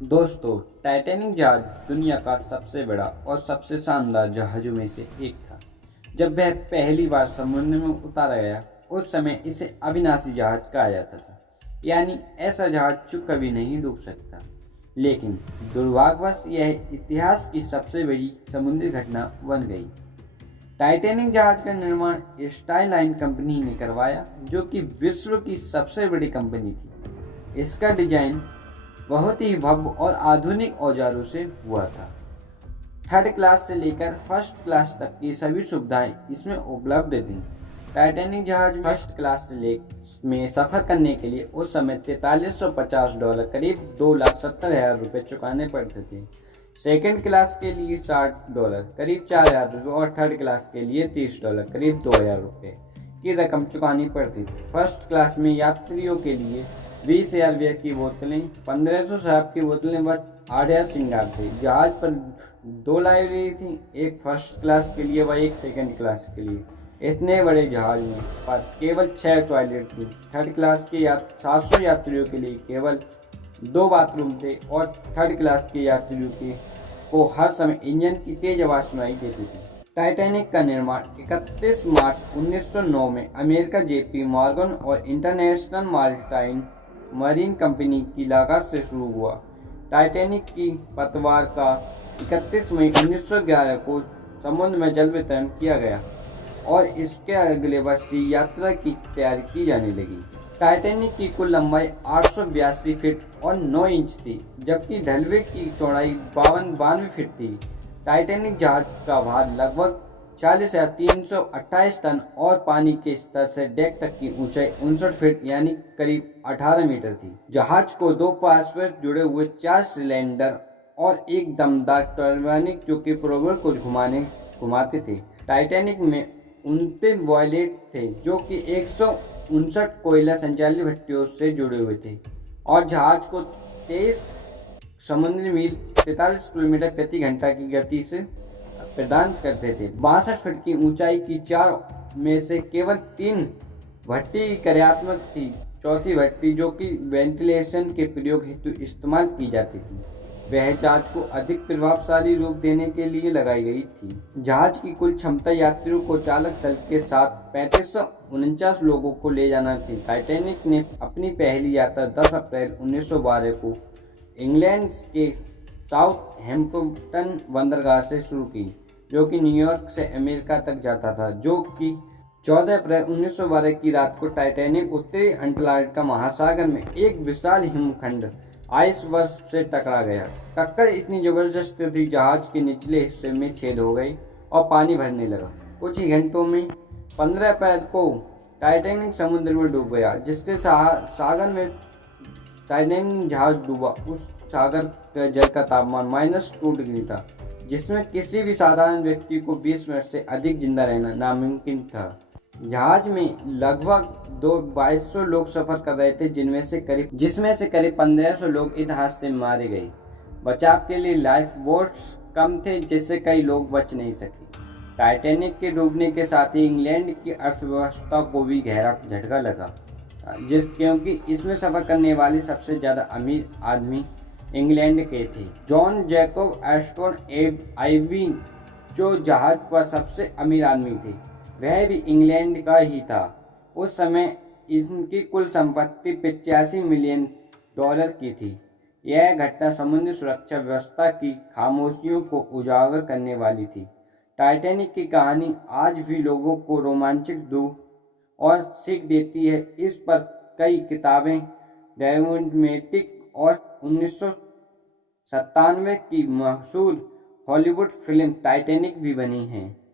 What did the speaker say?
दोस्तों, टाइटैनिक जहाज दुनिया का सबसे बड़ा और सबसे शानदार जहाज़ों में से एक था। जब वह पहली बार समुद्र में उतारा गया, उस समय इसे अविनाशी जहाज कहा जाता था, यानी ऐसा जहाज जो कभी नहीं डूब सकता। लेकिन दुर्भाग्यवश यह इतिहास की सबसे बड़ी समुद्री घटना बन गई। टाइटैनिक जहाज का निर्माण स्टाइल लाइन कंपनी ने करवाया, जो कि विश्व की सबसे बड़ी कंपनी थी। इसका डिजाइन बहुत ही भव्य और आधुनिक औजारों से हुआ था। थर्ड क्लास से लेकर फर्स्ट क्लास तक की सभी सुविधाएं इसमें उपलब्ध थीं। टाइटैनिक जहाज में फर्स्ट क्लास में सफर करने के लिए उस समय $4350 करीब $2,70,000 चुकाने पड़ते थे। सेकंड क्लास के लिए $60 करीब $4,000 और थर्ड क्लास के लिए $30 करीब $2,000 की रकम चुकानी पड़ती थी। फर्स्ट क्लास में यात्रियों के लिए 20,000 बियर की बोतलें, 1500 शराब की बोतलें व 8,000 श्रृंगार थे। जहाज पर 2 लाइब्रेरी थी, एक फर्स्ट क्लास के लिए व एक सेकंड क्लास के लिए। इतने बड़े जहाज में पर केवल 6 टॉयलेट थी। थर्ड क्लास के 700 यात्रियों के लिए केवल 2 बाथरूम थे और थर्ड क्लास के यात्रियों को हर समय इंजन की तेज आवाज सुनाई देती थी। टाइटैनिक का निर्माण 31 मार्च 1909 में अमेरिका जेपी मॉर्गन और इंटरनेशनल मरीन कंपनी की लागत से शुरू हुआ। टाइटैनिक की पतवार का 31 मई 1911 को समुद्र में जल वितरण किया गया और इसके अगले वर्ष ही यात्रा की तैयारी की जाने लगी। टाइटैनिक की कुल लंबाई 882 फीट और 9 इंच थी, जबकि ढलवे की चौड़ाई 52 फीट थी। टाइटैनिक जहाज का भार लगभग 40,328 टन और पानी के स्तर से डेक तक की ऊंचाई 59 फीट यानी करीब 18 मीटर थी। जहाज को 2 पार्श्व जुड़े हुए 4 सिलेंडर और एक दमदार टर्बाइन जो कि प्रोपेलर को घुमाते थे। टाइटैनिक में 29 बॉयलेट थे जो कि 159 कोयला संचालित भट्टियों से जुड़े हुए थे और जहाज को 23 समुद्री मील 43 किलोमीटर प्रति घंटा की गति से प्रदान करते थे। 62 फीट की ऊंचाई की 4 में से केवल 3 भट्टी कार्यात्मक थी। चौथी भट्टी जो कि वेंटिलेशन के प्रयोग हेतु इस्तेमाल की जाती थी, वह जहाज को अधिक प्रभावशाली रूप देने के लिए लगाई गई थी। जहाज की कुल क्षमता यात्रियों को चालक दल के साथ 3549 लोगों को ले जाना थी। टाइटैनिक ने अपनी पहली यात्रा 10 अप्रैल 1912 को इंग्लैंड के साउथहैम्पटन बंदरगाह से शुरू की, जो कि न्यूयॉर्क से अमेरिका तक जाता था, जो कि 14 अप्रैल 1912 की रात को टाइटैनिक उत्तरी अटलांटिक महासागर में एक विशाल हिमखंड आइसबर्ग से टकरा गया। टक्कर इतनी जबरदस्त थी, जहाज के निचले हिस्से में छेद हो गई और पानी भरने लगा। कुछ ही घंटों में 15 अप्रैल को टाइटैनिक समुद्र में डूब गया। जिससे सागर में टाइटैनिक जहाज डूबा, उस सागर के जल का तापमान -2 डिग्री था, जिसमें किसी भी साधारण व्यक्ति को 20 मिनट से अधिक जिंदा रहना नामुमकिन था। जहाज में लगभग 2200 लोग सफर कर रहे थे, जिसमें से करीब 1500 लोग इस हादसे में मारे गए। बचाव के लिए लाइफ बोट्स कम थे, जिससे कई लोग बच नहीं सके। टाइटैनिक के डूबने के साथ ही इंग्लैंड की अर्थव्यवस्था को भी गहरा झटका लगा, क्योंकि इसमें सफर करने वाले सबसे ज्यादा अमीर आदमी इंग्लैंड के थे। जॉन जैकब एस्टन आइवी, जो जहाज पर सबसे अमीर आदमी थे, वह भी इंग्लैंड का ही था। उस समय इनकी कुल संपत्ति $85 मिलियन की थी। यह घटना समुद्री सुरक्षा व्यवस्था की खामोशियों को उजागर करने वाली थी। टाइटैनिक की कहानी आज भी लोगों को रोमांचक, दुख और सीख देती है। इस पर कई किताबें, डॉक्यूमेंट्री और 1997 की मशहूर हॉलीवुड फिल्म टाइटैनिक भी बनी है।